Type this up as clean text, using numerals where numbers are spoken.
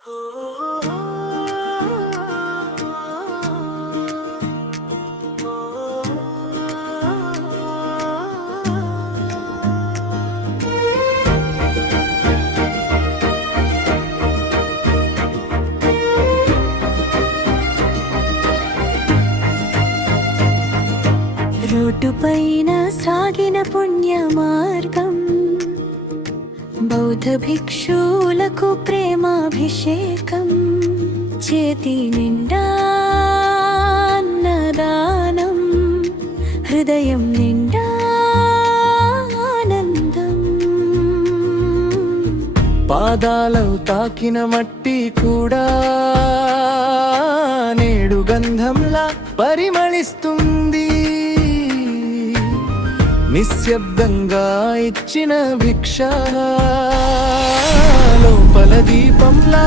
రోడ్డుపైన సాగిన పుణ్య మార్గం, బౌద్ధ భిక్షులకు ప్రేమాభిషేకం. చేతి నిండా అన్నదానం, హృదయం నిండా ఆనందం. పాదాలు తాకిన మట్టి కూడా నేడు గంధంలా పరిమళిస్తుంది. నిశ్శబ్దంగా ఇచ్చిన భిక్ష లోపల దీపంలా